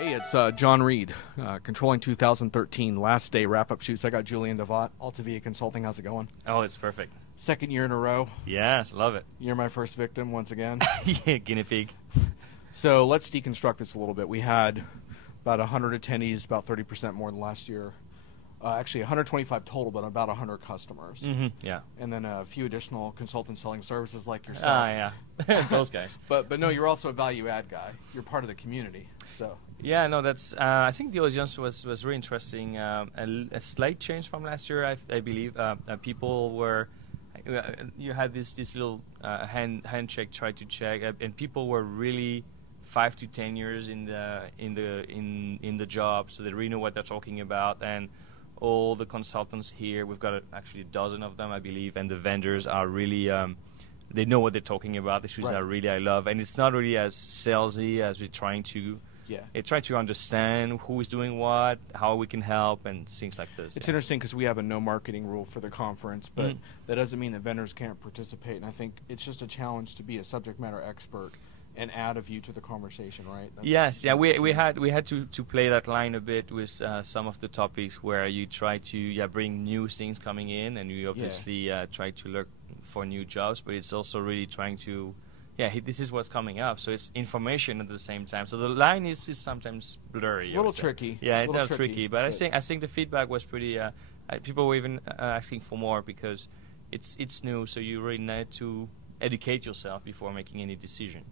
Hey, it's Jon Reed, Controlling 2013, last day wrap-up shoots. I got Julien Delvat, Altavia Consulting. How's it going? Oh, it's perfect. Second year in a row. Yes, love it. You're my first victim once again. Yeah, guinea pig. So let's deconstruct this a little bit. We had about 100 attendees, about 30% more than last year. Actually, 125 total, but about 100 customers. Mm-hmm, yeah. And then a few additional consultants selling services like yourself. Ah, yeah. Those guys. But no, you're also a value-add guy. You're part of the community. So. Yeah, no, that's. I think the audience was really interesting. A slight change from last year, I believe. People were. You had this little handshake, try to check, and people were really 5 to 10 years in the job, so they really know what they're talking about. And all the consultants here, we've got actually a dozen of them, I believe, and the vendors are really. They know what they're talking about. This is I love, and it's not really as salesy as we're trying to. Yeah. They try to understand who is doing what, how we can help, and things like this. It's interesting because we have a no marketing rule for the conference, but that doesn't mean that vendors can't participate. And I think it's just a challenge to be a subject matter expert and add a view to the conversation, right? Yes, yeah. We had to play that line a bit with some of the topics where you try to bring new things coming in, and you obviously try to look for new jobs, but it's also really trying to. Yeah, this is what's coming up. So it's information at the same time. So the line is sometimes blurry. A little tricky. Yeah, it's tricky. But I think the feedback was pretty. People were even asking for more because it's new. So you really need to educate yourself before making any decision.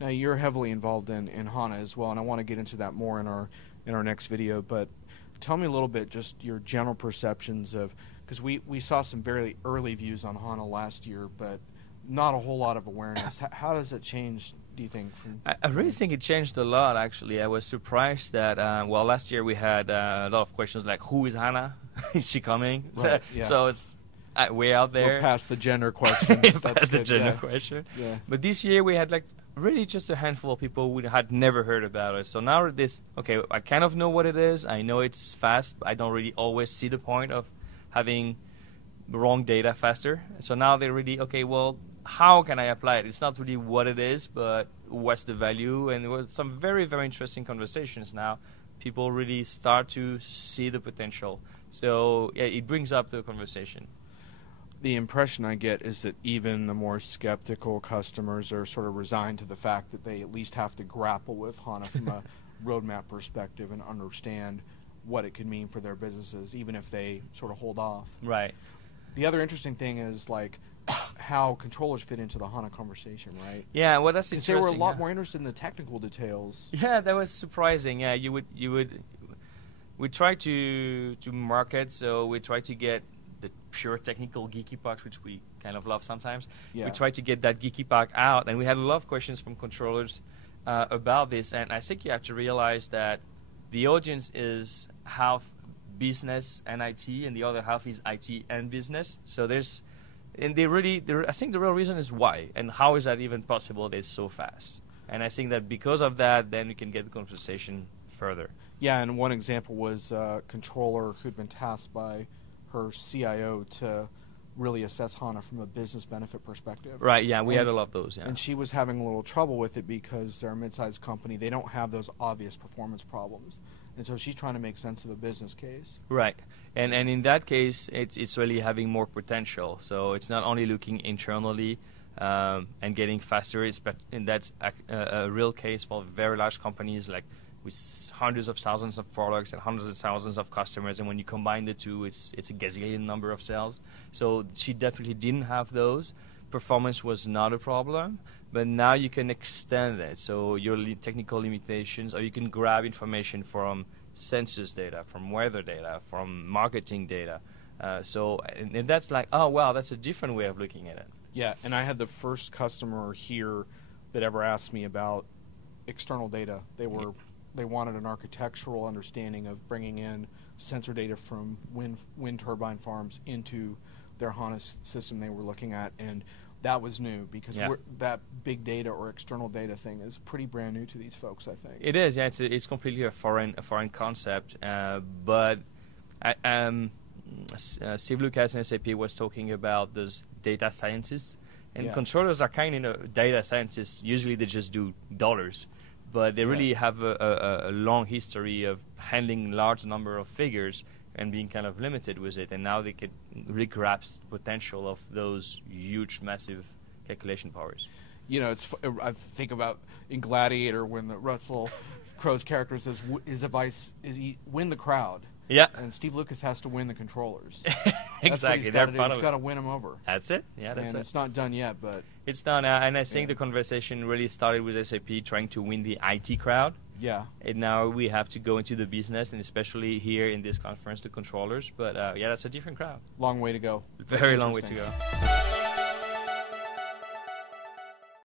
Now you're heavily involved in HANA as well, and I want to get into that more in our next video. But tell me a little bit, just your general perceptions of, because we saw some very early views on HANA last year, but not a whole lot of awareness. How does it change, do you think? I really think it changed a lot, actually. I was surprised that, last year we had a lot of questions like, who is HANA? Is she coming? Right, yeah. So it's way out there. We're past the gender question. Past the gender question. Yeah. But this year we had really just a handful of people who had never heard about it. So now I kind of know what it is. I know it's fast, but I don't really always see the point of having wrong data faster. So now they're really, how can I apply it? It's not really what it is, but what's the value? And there was some very, very interesting conversations now. People really start to see the potential. So it brings up the conversation. The impression I get is that even the more skeptical customers are sort of resigned to the fact that they at least have to grapple with HANA from a roadmap perspective and understand what it could mean for their businesses, even if they sort of hold off. Right. The other interesting thing is how controllers fit into the HANA conversation, right? Yeah, well, that's interesting. They were a lot more interested in the technical details. Yeah, that was surprising. Yeah, we try to market, so we try to get the pure technical geeky part, which we kind of love sometimes. Yeah. We try to get that geeky part out, and we had a lot of questions from controllers about this. And I think you have to realize that the audience is half business and IT, and the other half is IT and business. So I think the real reason is why, and how is that even possible that it's so fast. And I think that because of that, then we can get the conversation further. Yeah, and one example was a controller who'd been tasked by her CIO to really assess HANA from a business benefit perspective. Right, yeah, we had a lot of those, yeah. And she was having a little trouble with it because they're a mid-sized company. They don't have those obvious performance problems. And so she's trying to make sense of a business case. Right. And in that case, it's really having more potential. So it's not only looking internally and getting faster, and that's a real case for very large companies like with hundreds of thousands of products and hundreds of thousands of customers. And when you combine the two, it's a gazillion number of sales. So she definitely didn't have those. Performance was not a problem, but now you can extend it. So your technical limitations, or you can grab information from census data, from weather data, from marketing data. And that's like, oh, wow, that's a different way of looking at it. Yeah, and I had the first customer here that ever asked me about external data. They wanted an architectural understanding of bringing in sensor data from wind turbine farms into their HANA system they were looking at, and that was new because that big data or external data thing is pretty brand new to these folks, I think. It is, yeah. It's completely a foreign concept. But Steve Lucas and SAP was talking about those data scientists, and controllers are kind of data scientists. Usually they just do dollars. but they really have a long history of handling large number of figures and being kind of limited with it. And now they can really grasp the potential of those huge, massive calculation powers. You know, I think about in Gladiator when the Russell Crowe's character says his advice is win the crowd. Yeah. And Steve Lucas has to win the controllers. Exactly. That's what he's got to win them over. That's it. Yeah, that's it. And it's not done yet, but... It's done, and I think the conversation really started with SAP trying to win the IT crowd. Yeah. And now we have to go into the business, and especially here in this conference, the controllers. But yeah, that's a different crowd. Long way to go. Very long way to go.